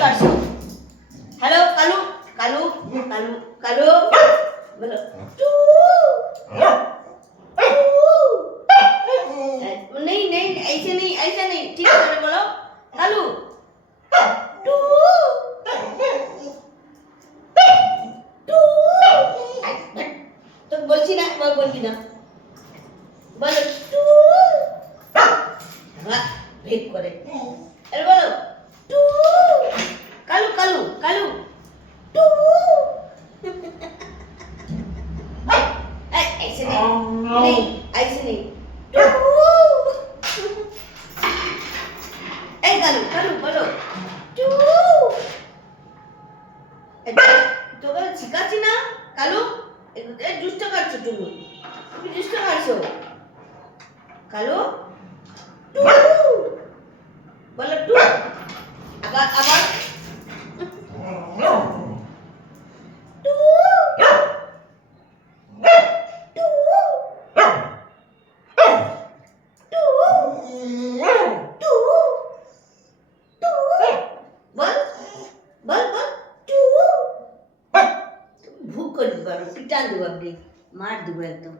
কাটছো? Hello Kalu Kalu Kalu Kalu বলো two नहीं नहीं ऐसे नहीं ठीक से बोलो कालू टू टू तो बोलছি না বলবি না বলো টু বাহ ভেদ করে আরে বলো টু কালু কালু কালু টু ऐसे नहीं ऐसे नहीं टू এই কালু কালু বলো টু তোকে শিখাচ্ছি না কালু দুষ্ট করছো তুমি দুষ্ট করছো কালু টু বলো টু আবার আবার টু ভুক করে দিবা পিটান দেবো আপনি মার দেবো একদম